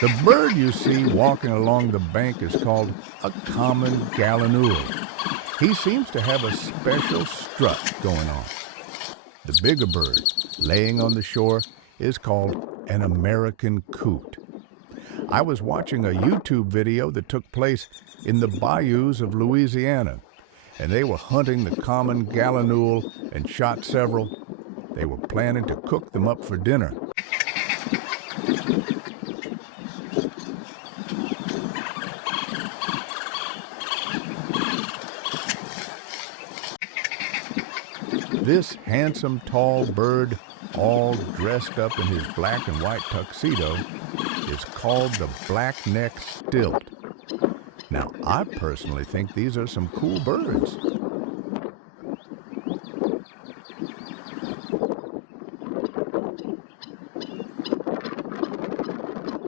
The bird you see walking along the bank is called a common gallinule. He seems to have a special strut going on. The bigger bird, laying on the shore, is called an American Coot. I was watching a YouTube video that took place in the Bayous of Louisiana, and they were hunting the common gallinule and shot several. They were planning to cook them up for dinner. This handsome tall bird, all dressed up in his black and white tuxedo, is called the Black-necked Stilt. Now, I personally think these are some cool birds.